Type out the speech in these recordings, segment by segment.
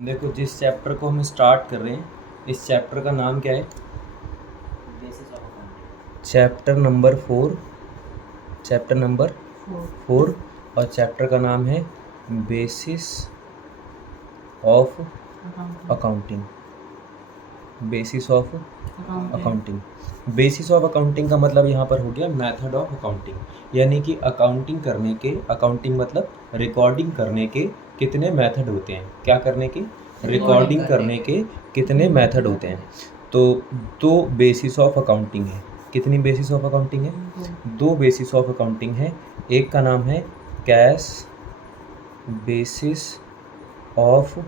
देखो, जिस चैप्टर को हम स्टार्ट कर रहे हैं, इस चैप्टर का नाम क्या है? Basis of accounting. Chapter number 4 और चैप्टर का नाम है basis of accounting. Basis of accounting. Basis of accounting का मतलब यहाँ पर हो गया मेथड ऑफ अकाउंटिंग, यानी कि अकाउंटिंग करने के, अकाउंटिंग मतलब रिकॉर्डिंग करने के कितने मेथड होते हैं। क्या करने के? रिकॉर्डिंग करने के कितने मेथड होते हैं। तो दो बेसिस ऑफ अकाउंटिंग है। कितनी बेसिस ऑफ अकाउंटिंग है? दो बेसिस ऑफ अकाउंटिंग है। एक का नाम है कैश बेसिस ऑफ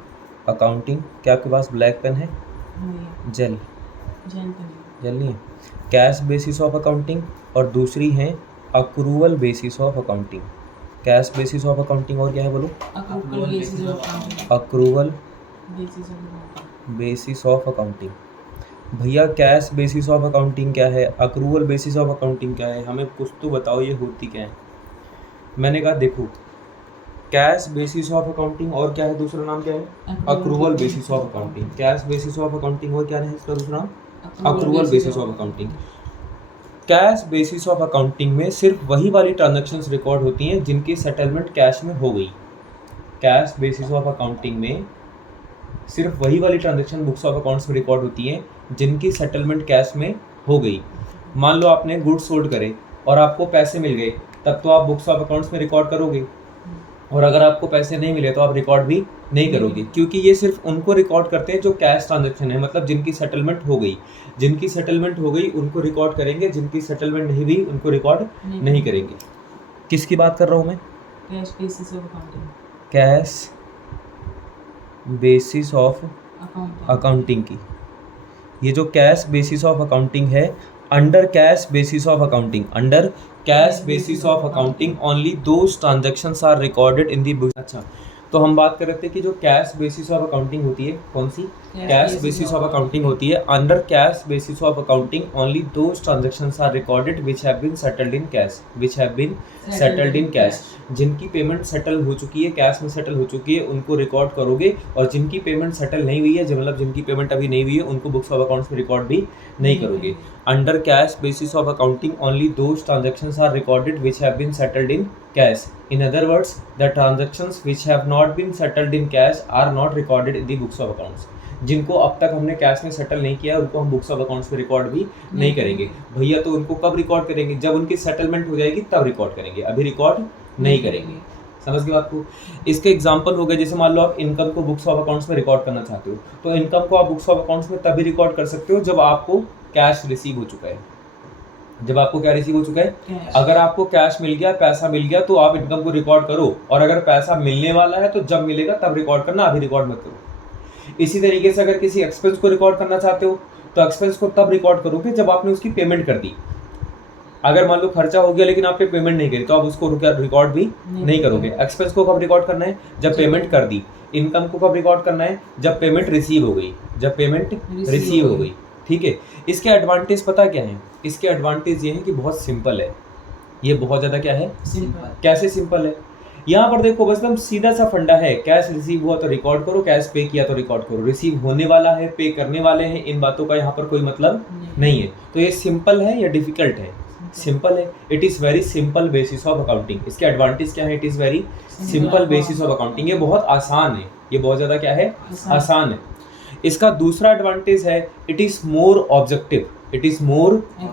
अकाउंटिंग। क्या आपके पास ब्लैक पेन है? जेल नहीं है। Cash basis of accounting. और दूसरी है accrual basis of accounting. Cash basis of accounting और क्या है बोलो? Accrual basis of accounting. भैया कैश बेसिस ऑफ अकाउंटिंग क्या है, अक्रूवल बेसिस ऑफ अकाउंटिंग क्या है, हमें कुछ तो बताओ ये होती क्या है। मैंने कहा देखो, कैश बेसिस ऑफ अकाउंटिंग और क्या है, दूसरा नाम क्या है? Accrual basis of accounting. Cash basis of accounting और क्या है इसका दूसरा नाम? Accrual basis of accounting. Cash basis of accounting में सिर्फ वही वाली ट्रांजैक्शंस रिकॉर्ड होती हैं जिनकी सेटलमेंट कैश में हो गई। कैश बेसिस ऑफ अकाउंटिंग में सिर्फ वही वाली ट्रांजैक्शन बुक्स ऑफ अकाउंट्स में रिकॉर्ड होती हैं जिनकी सेटलमेंट कैश में हो गई। मान लो आपने गुड्स सोल्ड करे और आपको पैसे मिल गए, तब तो आप बुक्स ऑफ अकाउंट्स में रिकॉर्ड करोगे, और अगर आपको पैसे नहीं मिले तो आप रिकॉर्ड भी नहीं करोगे, क्योंकि ये सिर्फ उनको रिकॉर्ड करते हैं जो कैश ट्रांजैक्शन है, मतलब जिनकी सेटलमेंट हो गई। जिनकी सेटलमेंट हो गई उनको रिकॉर्ड करेंगे, जिनकी सेटलमेंट नहीं हुई उनको रिकॉर्ड नहीं करेंगे। किसकी बात कर रहा हूँ मैं? Cash basis of accounting. Cash basis of accounting की। ये जो कैश बेसिस ऑफ अकाउंटिंग है, under cash basis of accounting, under cash basis of accounting only those transactions are recorded in the book. अच्छा, तो हम बात कर रहे थे कि जो कैश बेसिस ऑफ अकाउंटिंग होती है, कौन सी? कैश बेसिस ऑफ अकाउंटिंग होती है। Under cash basis of accounting only those transactions are recorded which have been settled in cash, which have been settled in cash. जिनकी पेमेंट सेटल हो चुकी है, कैश में सेटल हो चुकी है, उनको रिकॉर्ड करोगे, और जिनकी पेमेंट सेटल नहीं हुई है, मतलब जिनकी पेमेंट अभी नहीं हुई है, उनको बुक्स ऑफ अकाउंट्स में रिकॉर्ड भी नहीं करोगे। Under cash basis of accounting only those transactions are recorded which have been settled in cash. In other words, the transactions which have not been settled in cash are not recorded in the books of accounts. जिनको अब तक हमने cash में settle नहीं किया उनको हम books of accounts में रिकॉर्ड भी नहीं करेंगे। भैया तो उनको कब रिकॉर्ड करेंगे? जब उनकी सेटलमेंट हो जाएगी तब रिकॉर्ड करेंगे, अभी रिकॉर्ड नहीं करेंगे। समझ गए बात को? इसके एग्जांपल हो गए, जैसे मान लो आप इनकम को बुक्स ऑफ अकाउंट्स में रिकॉर्ड करना चाहते हो, तो इनकम को आप बुक्स ऑफ अकाउंट्स में तभी रिकॉर्ड कर सकते हो जब आपको कैश रिसीव हो चुका है। जब आपको क्या रिसीव हो चुका है? अगर आपको कैश मिल गया, पैसा मिल गया, तो आप इनकम को रिकॉर्ड करो, और अगर पैसा मिलने वाला है तो जब मिलेगा तब रिकॉर्ड करना, अभी रिकॉर्ड मत करो। इसी तरीके से अगर किसी एक्सपेंस को रिकॉर्ड करना चाहते हो तो एक्सपेंस को तब रिकॉर्ड करोगे जब आपने उसकी पेमेंट कर दी। अगर मान लो खर्चा हो गया लेकिन आपने पेमेंट नहीं करी तो आप उसको रिकॉर्ड भी नहीं करोगे। एक्सपेंस को कब रिकॉर्ड करना है? जब पेमेंट कर दी। इनकम को कब रिकॉर्ड करना है? जब पेमेंट रिसीव हो गई, जब पेमेंट रिसीव हो गई। ठीक है, इसके एडवांटेज पता क्या है? इसके एडवांटेज ये है कि बहुत सिंपल है, ये बहुत ज़्यादा क्या है? सिंपल। कैसे सिंपल है? यहाँ पर देखो, बस एकदम सीधा सा फंडा है, कैश रिसीव हुआ तो रिकॉर्ड करो, कैश पे किया तो रिकॉर्ड करो। रिसीव होने वाला है, पे करने वाले हैं, इन बातों का यहाँ पर कोई मतलब नहीं है। तो ये सिंपल है या डिफिकल्ट है? सिंपल है। It is very simple basis of accounting. इसके एडवांटेज क्या है? It is very simple basis of accounting. ये बहुत आसान है, ये बहुत ज़्यादा क्या है? आसान है। इसका दूसरा एडवांटेज है, it is more objective. It is more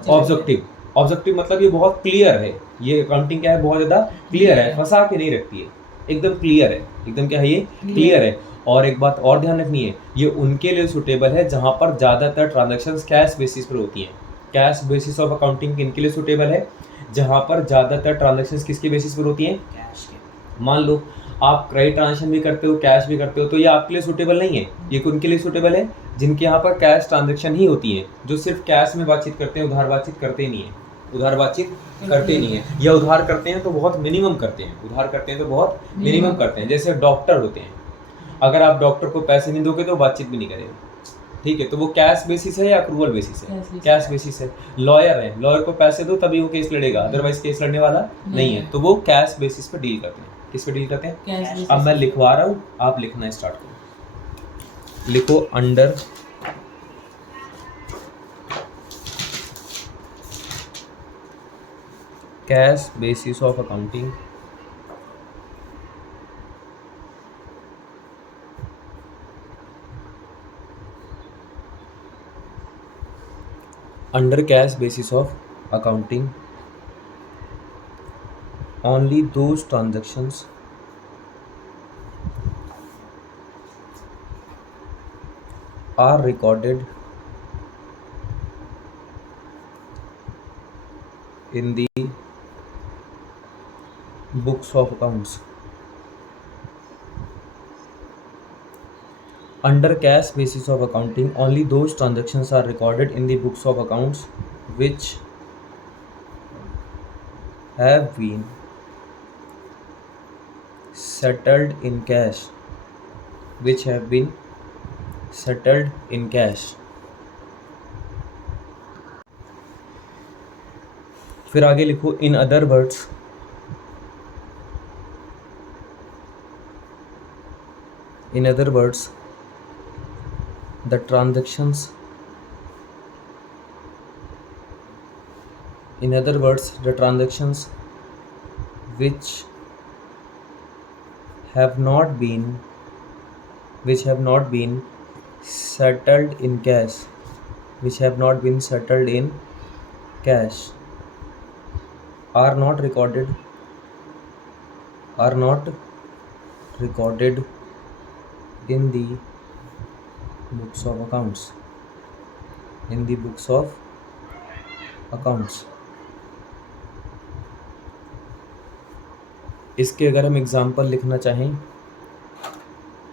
objective. Objective मतलब ये बहुत क्लियर है। ये अकाउंटिंग क्या है? बहुत ज़्यादा क्लियर है, फंसा के नहीं रखती है, एकदम क्लियर है। एकदम क्या है? ये क्लियर है। और एक बात और ध्यान रखनी है, ये उनके लिए सूटेबल है जहाँ पर ज़्यादातर ट्रांजैक्शंस कैश बेसिस पर होती हैं। कैश बेसिस ऑफ अकाउंटिंग इनके लिए सूटेबल है जहाँ पर ज़्यादातर ट्रांजैक्शंस किसके बेसिस पर होती हैं? कैश के। मान लो आप क्रेडिट ट्रांजेक्शन भी करते हो, कैश भी करते हो, तो ये आपके लिए सूटेबल नहीं है। ये उनके लिए सूटेबल है जिनके यहाँ पर कैश ट्रांजैक्शन ही होती है, जो सिर्फ कैश में बातचीत करते हैं, उधार बातचीत करते नहीं है। उधार बातचीत करते नहीं है, या उधार करते हैं तो बहुत मिनिमम करते हैं। उधार करते हैं तो बहुत मिनिमम करते हैं। जैसे डॉक्टर होते हैं, अगर आप डॉक्टर को पैसे नहीं दोगे तो बातचीत भी नहीं करेगा। ठीक है, तो वो कैश बेसिस है या अक्रूवल बेसिस है? कैश बेसिस है। लॉयर है, लॉयर को पैसे दो तभी वो केस लड़ेगा, अदरवाइज केस लड़ने वाला नहीं है। तो वो कैश बेसिस पे डील करते हैं। किस पे डील करते हैं? अब मैं लिखवा रहा हूँ, आप लिखना स्टार्ट करो। लिखो under cash basis of accounting under cash basis of accounting only those transactions are recorded in the books of accounts. Under cash basis of accounting only those transactions are recorded in the books of accounts which have been settled in cash, which have been settled in cash. फिर आगे लिखो in other words the transactions which have not been settled in cash are not recorded in the books of accounts. इसके अगर हम example लिखना चाहें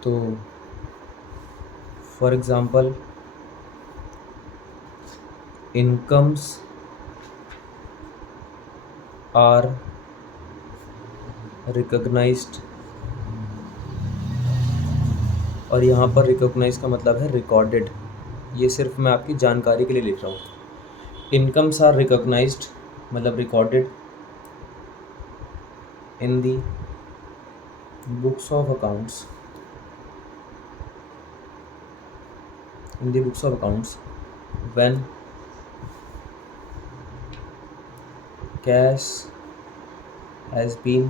तो for example incomes are recognized, और यहाँ पर रिकॉग्नाइज का मतलब है रिकॉर्डेड, ये सिर्फ मैं आपकी जानकारी के लिए लिख रहा हूँ. इनकम्स आर रिकॉग्नाइज्ड मतलब recorded in the books of accounts when cash has been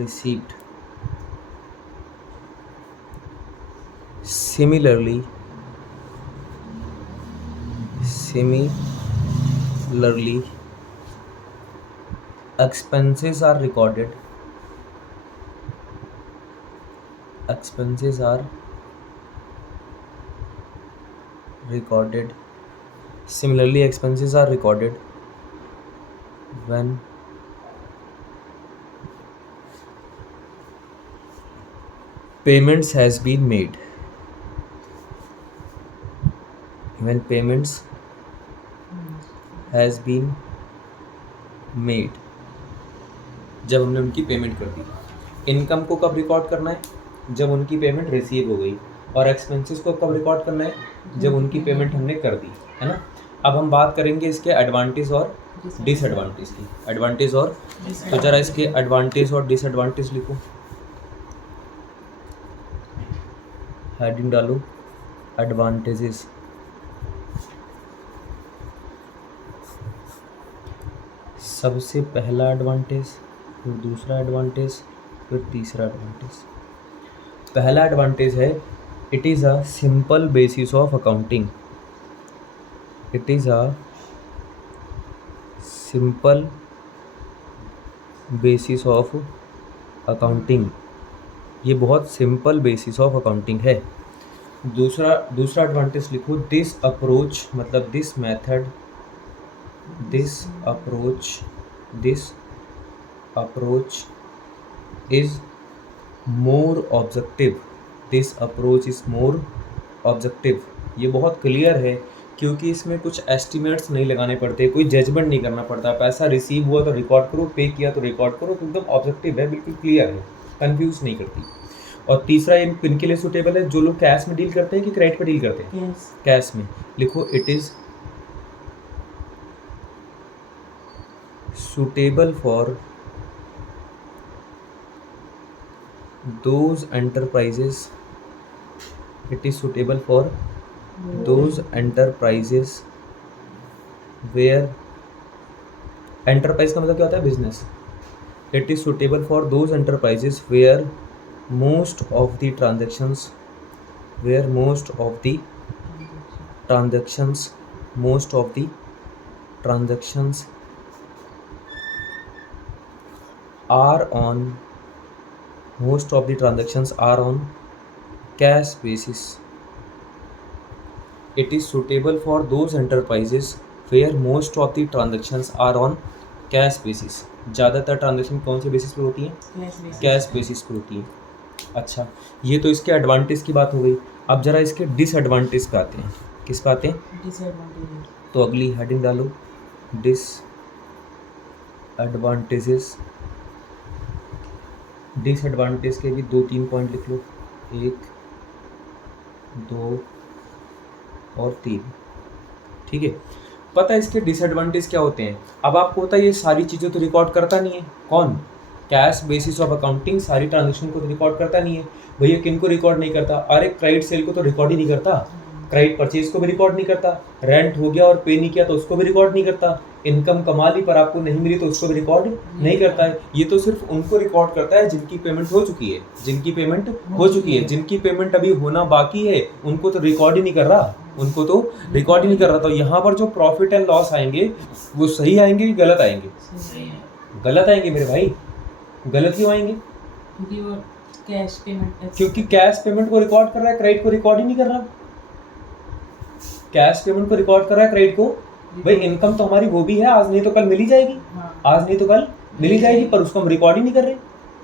received. Similarly expenses are recorded when payments has been made. जब हमने उनकी पेमेंट कर दी. इनकम को कब रिकॉर्ड करना है? जब उनकी पेमेंट रिसीव हो गई. और एक्सपेंसेस को कब रिकॉर्ड करना है? जब उनकी पेमेंट हमने कर दी, है ना. अब हम बात करेंगे इसके एडवांटेज और डिसएडवांटेज की. तो जरा इसके एडवांटेज और डिसएडवांटेज लिखो. हेडिंग डालो एडवांटेजेस. सबसे पहला एडवांटेज, फिर दूसरा एडवांटेज, फिर तीसरा एडवांटेज. पहला एडवांटेज है it is a simple basis of accounting. ये बहुत सिंपल बेसिस ऑफ अकाउंटिंग है. दूसरा एडवांटेज लिखो दिस अप्रोच मतलब this method is more objective. ये बहुत क्लियर है क्योंकि इसमें कुछ एस्टिमेट्स नहीं लगाने पड़ते, कोई जजमेंट नहीं करना पड़ता. पैसा रिसीव हुआ तो रिकॉर्ड करो, पे किया तो रिकॉर्ड करो. एकदम ऑब्जेक्टिव है, बिल्कुल क्लियर है, कंफ्यूज नहीं करती. और तीसरा इनके लिए सूटेबल है जो लोग कैश में डील करते हैं कि क्रेडिट पे डील करते हैं. कैश में. लिखो it is suitable for those enterprises it is suitable for those enterprises where, enterprise का मतलब क्या होता है? Business. It is suitable for those enterprises where most of the transactions, where most of the transactions, most of the transactions are on, most of the transactions are on cash basis. It is suitable for those enterprises where most of the transactions are on cash basis. ज़्यादातर transaction कौन से basis पे होती है? Cash basis पे होती है। अच्छा, ये तो इसके एडवांटेज की बात हो गई। अब जरा इसके डिसएडवांटेज पे आते हैं। किस पे आते हैं? डिसएडवांटेजेस। तो अगली हेडिंग डालो, डिसएडवांटेजेस। डिसएडवांटेज के भी 2-3 पॉइंट लिख लो, 1, 2 और 3। ठीक है, पता है इसके डिसएडवांटेज क्या होते हैं? अब आपको पता है ये सारी चीज़ें तो रिकॉर्ड करता नहीं है। कौन? कैश बेसिस ऑफ अकाउंटिंग सारी ट्रांजेक्शन को तो रिकॉर्ड करता नहीं है। भैया किन को रिकॉर्ड नहीं करता? अरे क्रेडिट सेल को तो रिकॉर्ड ही नहीं करता, क्रेडिट परचेज को भी रिकॉर्ड नहीं करता, रेंट हो गया और पे नहीं किया तो उसको भी रिकॉर्ड नहीं करता, इनकम कमा ली पर आपको नहीं मिली तो उसको भी रिकॉर्ड नहीं करता है। ये तो सिर्फ उनको रिकॉर्ड करता है जिनकी पेमेंट हो चुकी है, जिनकी पेमेंट हो चुकी है। जिनकी पेमेंट अभी होना बाकी है उनको तो रिकॉर्ड ही नहीं कर रहा, उनको तो रिकॉर्ड ही नहीं कर रहा। तो यहाँ पर जो प्रॉफिट एंड लॉस आएंगे वो सही आएंगे कि गलत आएंगे? गलत आएंगे मेरे भाई। गलत क्यों आएंगे? क्योंकि वो कैश पेमेंट, क्योंकि कैश पेमेंट को रिकॉर्ड कर रहा है, क्रेडिट को रिकॉर्ड ही नहीं कर रहा। कैश पेमेंट को रिकॉर्ड कर रहा है, क्रेडिट को। भाई इनकम तो हमारी वो भी है, आज नहीं तो कल मिल ही जाएगी, आज नहीं तो कल मिल ही जाएगी, पर उसको हम रिकॉर्ड ही नहीं कर रहे,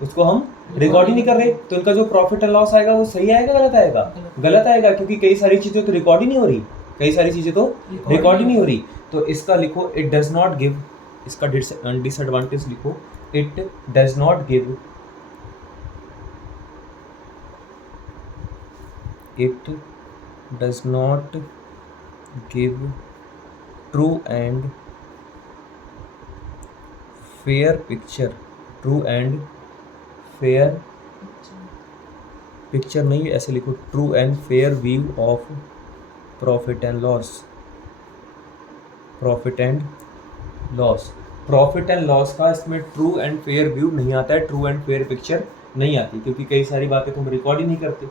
उसको हम रिकॉर्ड ही नहीं कर रहे। तो इनका जो प्रॉफिट एंड लॉस आएगा वो सही आएगा गलत आएगा? गलत आएगा, क्योंकि कई सारी चीजें तो रिकॉर्ड ही नहीं हो रही, कई सारी चीजें तो रिकॉर्ड ही नहीं हो रही। तो इसका लिखो इट डज नॉट गिव, इसका डिसएडवांटेज लिखो it does not give, it does not give true and fair picture, true and fair picture नहीं, ऐसे लिखो true and fair view of profit and loss, profit and loss। Profit and loss का इसमें true and fair view नहीं आता है, true and fair picture नहीं आती, क्योंकि कई सारी बातें तुम रिकॉर्ड ही नहीं करते।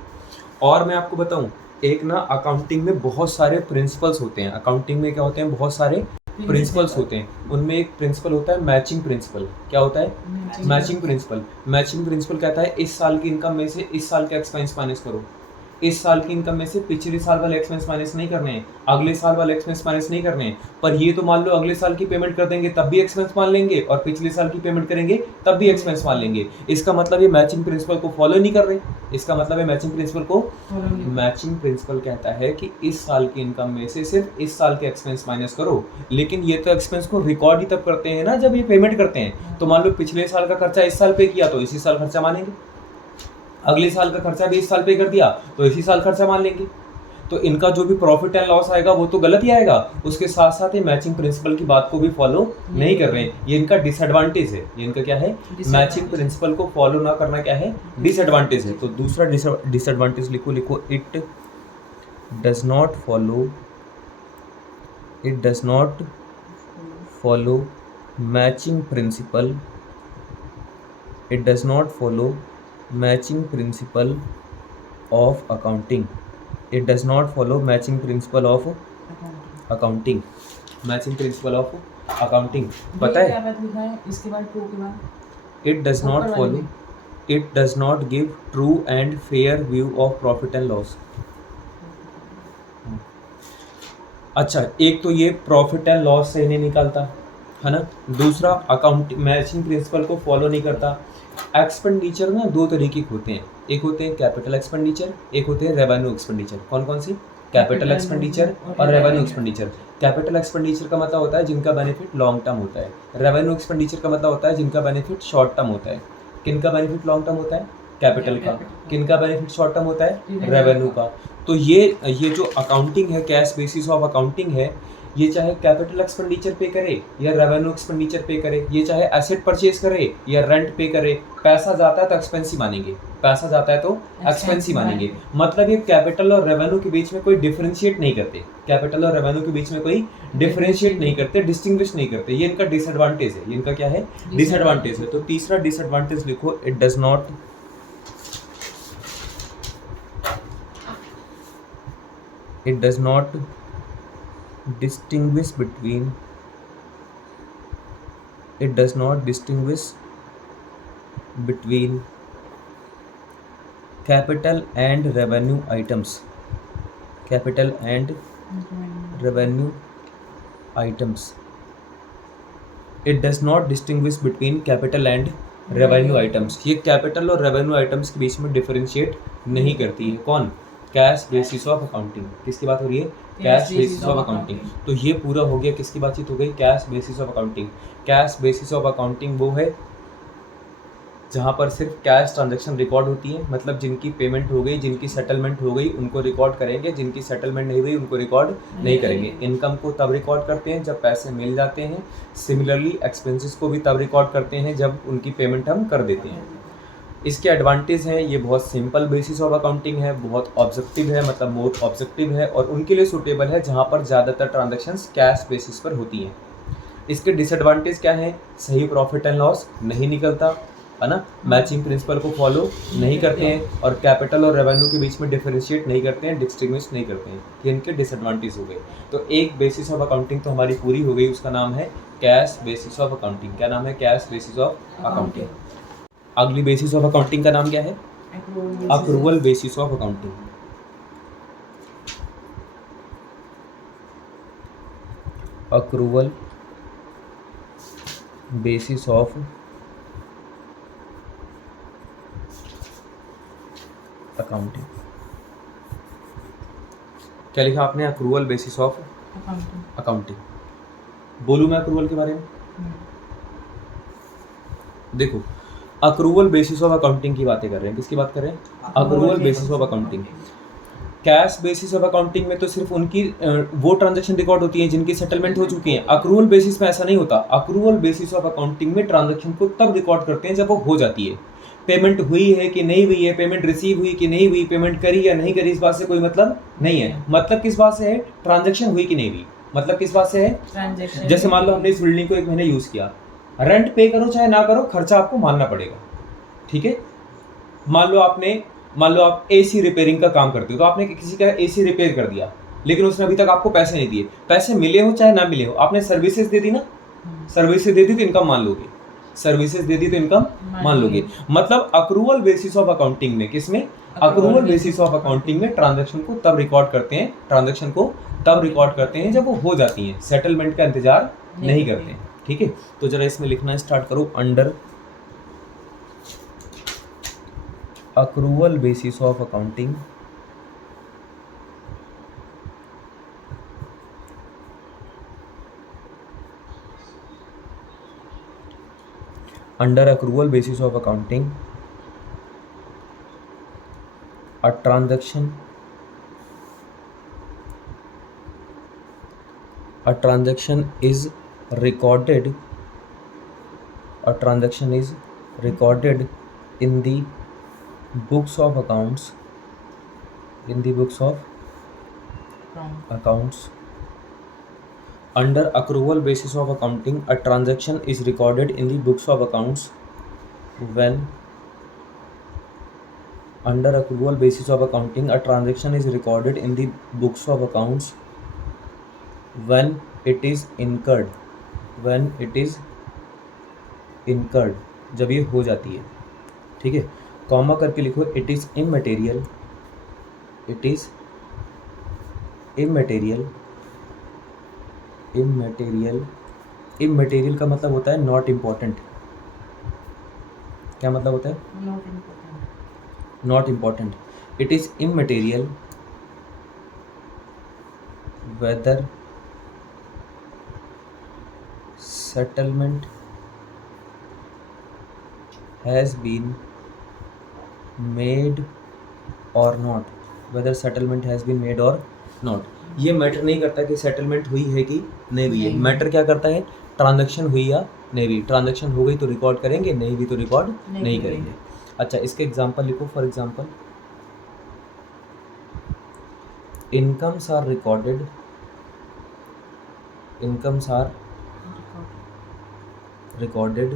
और मैं आपको बताऊं, एक ना अकाउंटिंग में बहुत सारे प्रिंसिपल्स होते हैं। अकाउंटिंग में क्या होते हैं? बहुत सारे प्रिंसिपल्स होते हैं। उनमें एक प्रिंसिपल होता है मैचिंग प्रिंसिपल। क्या होता है? Matching principal. मैचिंग प्रिंसिपल कहता है इस साल की इनकम में से इस साल का एक्सपेंस माइनस करो, इस साल की इनकम में से पिछले साल वाले एक्सपेंस माइनस नहीं करने हैं, अगले साल वाले एक्सपेंस माइनस नहीं करने हैं। पर ये तो मान लो अगले साल की पेमेंट कर देंगे तब भी एक्सपेंस मान लेंगे, और पिछले साल की पेमेंट करेंगे तब भी एक्सपेंस मान लेंगे। इसका मतलब ये मैचिंग प्रिंसिपल को फॉलो नहीं कर रहे। इसका मतलब है मैचिंग प्रिंसिपल को, मैचिंग प्रिंसिपल कहता है कि इस साल की इनकम में से सिर्फ इस साल के एक्सपेंस माइनस करो। लेकिन ये तो एक्सपेंस को रिकॉर्ड ही तब करते हैं ना जब ये पेमेंट करते हैं। तो मान लो पिछले साल का खर्चा इस साल पे किया तो इसी साल खर्चा मानेंगे, अगले साल का खर्चा भी इस साल पे कर दिया तो इसी साल खर्चा मान लेंगे। तो इनका जो भी प्रॉफिट एंड लॉस आएगा वो तो गलत ही आएगा। उसके साथ साथ ये मैचिंग प्रिंसिपल की बात को भी फॉलो नहीं कर रहे हैं। ये इनका डिसएडवांटेज है। ये इनका क्या है? मैचिंग प्रिंसिपल को फॉलो ना करना क्या है? डिसएडवांटेज है। तो दूसरा डिसएडवांटेज लिखो it does not follow, it does not follow matching principal, it does not follow matching principle of accounting, it does not follow matching principle of accounting, matching principle of accounting. पता है इसके बाद true के बाद it does not follow, it does not give true and fair view of profit and loss. अच्छा, एक तो ये प्रॉफिट एंड लॉस सही नहीं निकालता है ना, दूसरा अकाउंटिंग मैचिंग प्रिंसिपल को फॉलो नहीं करता। एक्सपेंडिचर ना दो तरीके के होते हैं, एक होते हैं कैपिटल एक्सपेंडिचर, एक होते हैं रेवेन्यू एक्सपेंडिचर। कौन कौन सी? कैपिटल एक्सपेंडिचर और रेवेन्यू एक्सपेंडिचर। कैपिटल एक्सपेंडिचर का मतलब होता है जिनका बेनिफिट लॉन्ग टर्म होता है, रेवेन्यू एक्सपेंडिचर का मतलब होता है जिनका बेनिफिट शॉर्ट टर्म होता है। किनका बेनिफिट लॉन्ग टर्म होता है? कैपिटल का। किनका बेनिफिट शॉर्ट टर्म होता है? रेवेन्यू का। तो ये जो अकाउंटिंग है, कैश बेसिस ऑफ अकाउंटिंग है, ये चाहे कैपिटल एक्सपेंडिचर पे करे या रेवेन्यू एक्सपेंडिचर पे करे, ये चाहे एसेट परचेज करे या रेंट पे करे, पैसा जाता है तो एक्सपेंस ही मानेंगे, पैसा जाता है तो एक्सपेंस ही मानेंगे। मतलब ये कैपिटल और रेवेन्यू के बीच में कोई डिफरेंशिएट नहीं करते, कैपिटल और रेवेन्यू के बीच में कोई डिफरेंशिएट नहीं करते, डिस्टिंग्विश नहीं करते। ये इनका डिसएडवांटेज है, ये इनका क्या है, डिसएडवांटेज है। तो तीसरा डिसएडवांटेज लिखो, it does not distinguish between capital and revenue items, capital and revenue items, it does not distinguish between capital and revenue items। ये कैपिटल और रेवेन्यू आइटम्स के बीच में डिफरेंशिएट नहीं करती है। कौन? Cash basis of accounting. किसकी बात हो रही है? Cash basis of accounting. तो ये पूरा हो गया, किसकी बातचीत हो गई? Cash basis of accounting. Cash basis of accounting वो है जहाँ पर सिर्फ कैश ट्रांजैक्शन रिकॉर्ड होती है, मतलब जिनकी पेमेंट हो गई, जिनकी सेटलमेंट हो गई उनको रिकॉर्ड करेंगे, जिनकी सेटलमेंट नहीं हुई उनको रिकॉर्ड नहीं करेंगे। इनकम को तब रिकॉर्ड करते हैं जब पैसे मिल जाते हैं। सिमिलरली एक्सपेंसेस को भी तब रिकॉर्ड करते हैं जब उनकी पेमेंट हम कर देते हैं। इसके एडवांटेज हैं, ये बहुत सिंपल बेसिस ऑफ अकाउंटिंग है, बहुत ऑब्जेक्टिव है, मतलब मोर ऑब्जेक्टिव है, और उनके लिए सूटेबल है जहाँ पर ज़्यादातर ट्रांजैक्शंस कैश बेसिस पर होती हैं। इसके डिसएडवांटेज क्या हैं? सही प्रॉफिट एंड लॉस नहीं निकलता है ना, मैचिंग प्रिंसिपल को फॉलो नहीं करते हैं, और कैपिटल और रेवेन्यू के बीच में डिफरेंशिएट नहीं करते हैं, डिस्टिंग्विश नहीं करते हैं। ये इनके डिसएडवांटेज हो गए। तो एक बेसिस ऑफ अकाउंटिंग तो हमारी पूरी हो गई, उसका नाम है कैश बेसिस ऑफ अकाउंटिंग। क्या नाम है? Cash basis of accounting. अगली बेसिस ऑफ अकाउंटिंग का नाम क्या है? Accrual basis of accounting. Accrual basis of accounting. क्या लिखा आपने? Accrual basis of accounting. बोलूं मैं अक्रूवल के बारे में? देखो, अक्रूवल बेसिस ऑफ अकाउंटिंग की बातें कर रहे हैं। किसकी बात कर रहे हैं? Accrual basis of accounting. Cash basis of accounting में तो सिर्फ उनकी वो ट्रांजैक्शन रिकॉर्ड होती है जिनकी सेटलमेंट हो चुकी है। अक्रूवल बेसिस में ऐसा नहीं होता। अक्रूवल बेसिस ऑफ अकाउंटिंग में ट्रांजैक्शन को तब रिकॉर्ड करते हैं जब वो हो जाती है। पेमेंट हुई है कि नहीं हुई है, पेमेंट रिसीव हुई कि नहीं हुई, पेमेंट करी या नहीं करी, इस बात से कोई मतलब नहीं है। मतलब किस बात से है? ट्रांजैक्शन हुई कि नहीं हुई। मतलब किस बात से है? ट्रांजैक्शन। जैसे मान लो हमने इस बिल्डिंग को 1 महीने यूज़ किया, रेंट पे करो चाहे ना करो, खर्चा आपको मानना पड़ेगा, ठीक है। मान लो आप एसी रिपेयरिंग का काम करते हो, तो आपने किसी का एसी रिपेयर कर दिया, लेकिन उसने अभी तक आपको पैसे नहीं दिए। पैसे मिले हो चाहे ना मिले हो, आपने सर्विसेज दे दी ना, सर्विसेज दे दी तो इनकम मान लोगे, सर्विसेज दे दी तो इनकम मान लोगे। मतलब अक्रूवल बेसिस ऑफ अकाउंटिंग में, किसमें? अक्रूवल बेसिस ऑफ अकाउंटिंग में ट्रांजैक्शन को तब रिकॉर्ड करते हैं, ट्रांजैक्शन को तब रिकॉर्ड करते हैं जब वो हो जाती हैं, सेटलमेंट का इंतजार नहीं करते हैं, ठीक है। तो जरा इसमें लिखना स्टार्ट करो, under accrual basis of accounting under accrual basis of accounting, a transaction is recorded in the books of accounts, under accrual basis of accounting, a transaction is recorded in the books of accounts when under accrual basis of accounting, a transaction is recorded in the books of accounts when it is incurred, जब ये हो जाती है, ठीक है। Comma करके लिखो, it is immaterial, immaterial का मतलब होता है नॉट इम्पॉर्टेंट। क्या मतलब होता है? Not important. It is immaterial whether settlement has been made और नॉट, whether settlement has been made or not. ये मैटर नहीं करता कि सेटलमेंट हुई है कि नहीं हुई है, नहीं। मैटर क्या करता है, ट्रांजैक्शन हुई या नहीं हुई। ट्रांजैक्शन हो गई तो रिकॉर्ड करेंगे, नहीं हुई तो रिकॉर्ड नहीं करेंगे। अच्छा, इसके एग्जांपल लिखो। For example, incomes are recorded, incomes are recorded,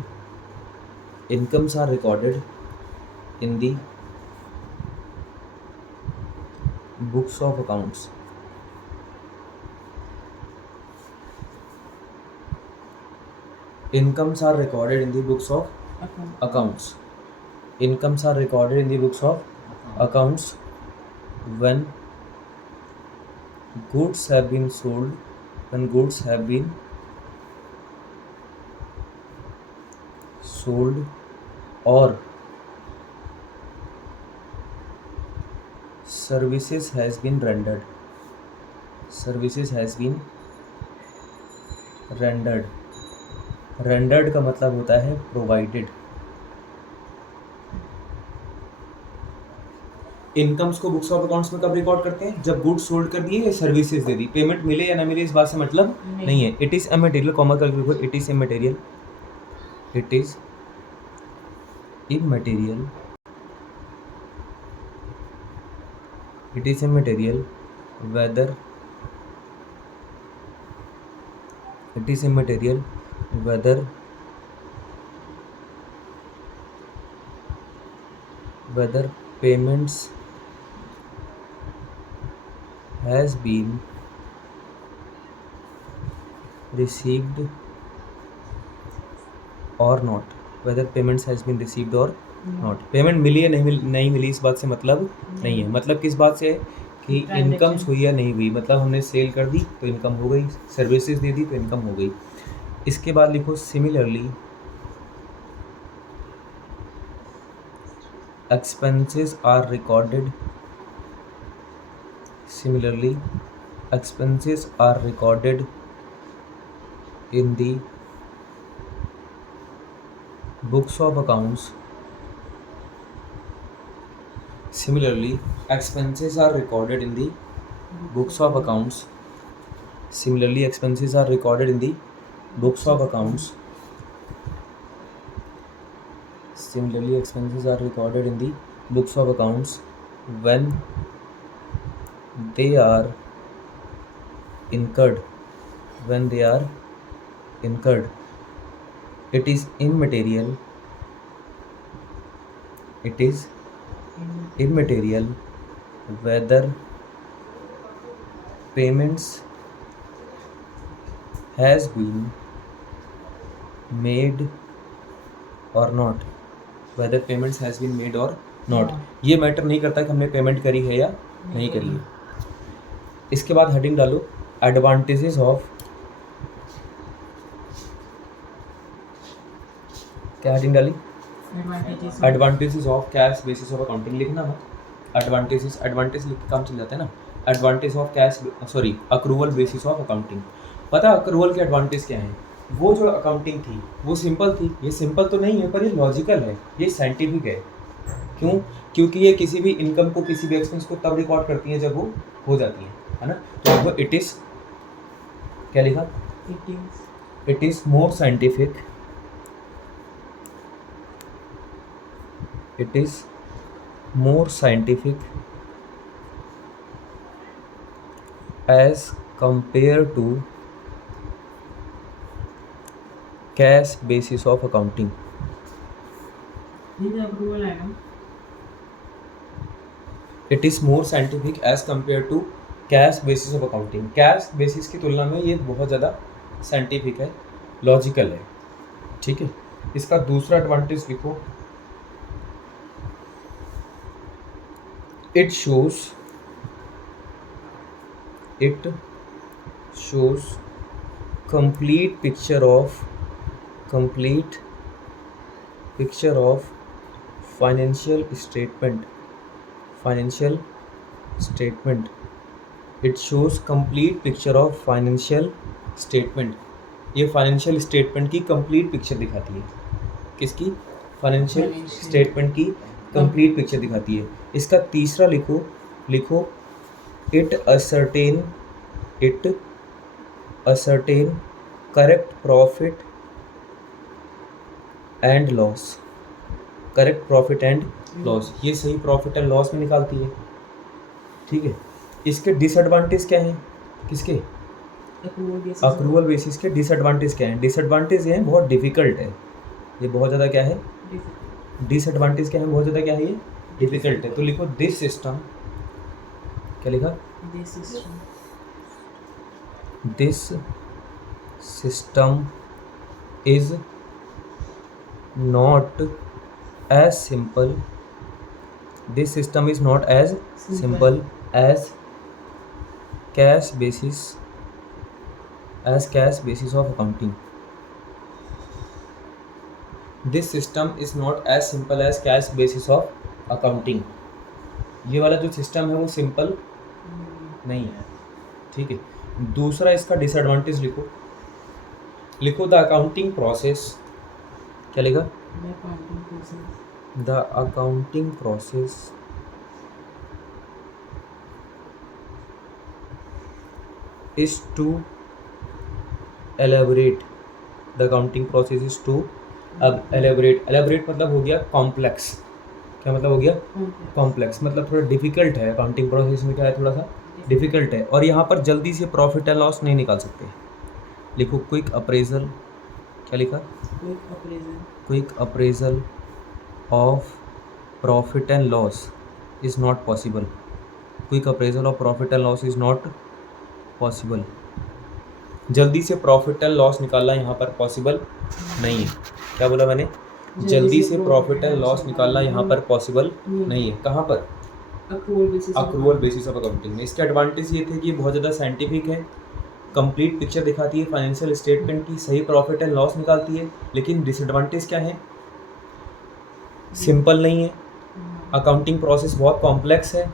incomes are recorded in the books of accounts. Incomes are recorded in the books of accounts. Incomes are recorded in the books of accounts when goods have been sold, when goods have been sold or services has been rendered, services has been rendered. rendered का मतलब होता है provided. Incomes को books of accounts में कब record करते हैं, जब गुड्स सोल्ड कर दिए या सर्विसेज दे दी। पेमेंट मिले या ना मिले इस बात से मतलब नहीं है। इट इज इमटेरियल, कॉमा करके लिखो, it is immaterial, it is immaterial, it is immaterial whether, it is immaterial whether payments has been received or not, whether payments has been received or not। Payment मिली या नहीं मिली इस बात से मतलब नहीं है। मतलब किस बात से है कि इनकम्स हुई या नहीं हुई, मतलब हमने सेल कर दी तो इनकम हो गई, सर्विसेज दे दी तो इनकम हो गई। इसके बाद लिखो similarly expenses are recorded, similarly expenses are recorded in the books of accounts, similarly expenses are recorded in the books of accounts, similarly expenses are recorded in the books of accounts, similarly expenses are recorded in the books of accounts when they are incurred, when they are incurred। It is immaterial, it is immaterial whether payments has been made or not, whether payments has been made or not। ये matter नहीं करता कि हमने payment करी है या नहीं करी है। इसके बाद हेडिंग डालो एडवांटेजेस ऑफ, क्या हेडिंग डाली, advantages of cash basis of accounting. लिखना मत एडवांटेजेस, एडवांटेज लिख के काम चल जाता है ना। Advantage of cash, sorry accrual basis of accounting. पता अक्रूवल के एडवांटेज क्या हैं? वो जो अकाउंटिंग थी वो सिंपल थी, ये सिंपल तो नहीं है पर ये लॉजिकल है, ये साइंटिफिक है। क्यों? क्योंकि ये किसी भी इनकम को, किसी भी एक्सपेंस को तब रिकॉर्ड करती है जब वो हो जाती है ना। तो देखो इट इज़, क्या लिखा, it is more scientific, it is more scientific as compared to cash basis of accounting। it is more scientific as compared to cash basis of accounting। cash basis की तुलना में ये बहुत ज़्यादा साइंटिफिक है, logical है। ठीक है, इसका दूसरा एडवांटेज लिखो, it shows complete picture of financial statement, it shows complete picture of financial statement। ये फाइनेंशियल स्टेटमेंट की कंप्लीट पिक्चर दिखाती है। किसकी? फाइनेंशियल स्टेटमेंट की कंप्लीट पिक्चर दिखाती है। इसका तीसरा लिखो it ascertain correct profit and loss, correct profit and loss, ये सही प्रॉफिट एंड लॉस में निकालती है, ठीक है। इसके डिसएडवांटेज क्या हैं, किसके, अक्रूवल बेसिस के डिसएडवांटेज क्या हैं, डिसएडवांटेज ये हैं बहुत डिफिकल्ट है, ये बहुत ज़्यादा क्या है, डिसएडवांटेज क्या है, बहुत ज़्यादा क्या है, ये डिफिकल्ट है। तो लिखो दिस सिस्टम, क्या लिखा, this system is not as simple, this system is not as simple as cash basis of accounting, this system is not as simple as cash basis of accounting, ये वाला जो system है वो simple नहीं है, ठीक है। दूसरा इसका डिसएडवांटेज लिखो द अकाउंटिंग प्रोसेस, क्या लिखा, the accounting process is too elaborate, the accounting process is too elaborate मतलब हो गया कॉम्प्लेक्स, क्या मतलब हो गया, कॉम्प्लेक्स मतलब थोड़ा डिफिकल्ट है, अकाउंटिंग प्रोसेस में क्या है, थोड़ा सा डिफिकल्ट है, और यहाँ पर जल्दी से प्रॉफिट एंड लॉस नहीं निकाल सकते। लिखो क्विक अप्रेजल, क्या लिखा, quick appraisal of profit and loss is not possible, quick appraisal of profit and loss is not possible, जल्दी से प्रॉफिट एंड लॉस निकालना यहाँ पर पॉसिबल नहीं है। क्या बोला मैंने, जल्दी से प्रॉफिट एंड लॉस निकालना यहाँ पर पॉसिबल नहीं है, कहाँ पर, अक्रूवल बेसिस ऑफ अकाउंटिंग में। इसके एडवांटेज ये थे कि बहुत ज़्यादा साइंटिफिक है, कंप्लीट पिक्चर दिखाती है फाइनेंशियल स्टेटमेंट की, सही प्रॉफिट एंड लॉस निकालती है, लेकिन डिसएडवांटेज क्या है, सिंपल नहीं है, अकाउंटिंग प्रोसेस बहुत कॉम्प्लेक्स है,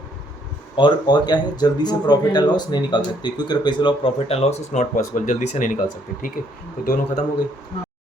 और क्या है, जल्दी से प्रॉफिट एंड लॉस नहीं निकाल सकते, quick appraisal of profit and loss is not possible, जल्दी से नहीं निकाल सकते, ठीक है। तो दोनों खत्म हो गए।